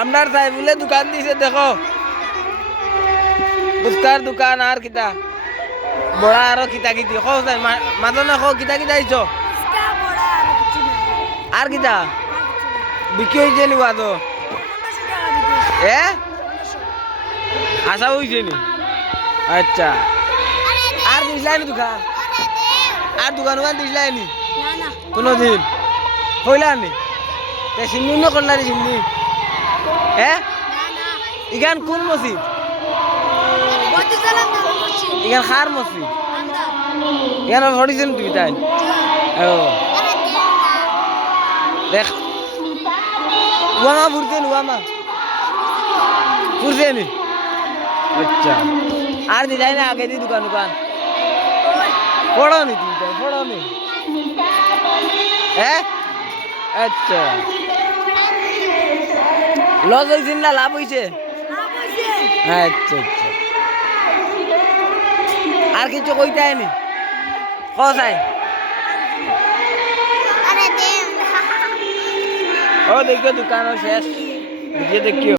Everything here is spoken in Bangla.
আপনার সাইফুলে দোকান দিছে দেখো ফুচকার দোকান আর কিতা বড়া আরো কিতা কিতি খো মাঝে না খো কিতা কিতা দিছ আর কিতা বিক্রি হয়েছে নি বাদ এ আসা হয়েছে নি আচ্ছা আর দিসলাই নি দোকান আর দোকান ওখান দিসলাই নি কোনদিন হইলা নি সিমনি নো করলা রে সিমনি হ্যাঁ ইগান কোন মসজিদ ইগান খার মসজিদ ইগান হরিছেন তুমি তাই ও দেখ ওয়ামা ফুরতেন ওয়ামা ফুরছে নি আচ্ছা আর দিলাই না আগে দি দোকান দোকান পড়ো নি তুমি তাই পড়ো নি হ্যাঁ আচ্ছা লস হয়েছে না লাভ হয়েছে আচ্ছা আচ্ছা আর কিছু কইতে হয়নি কসাই ও দেখিও দোকানও শেষ দেখিও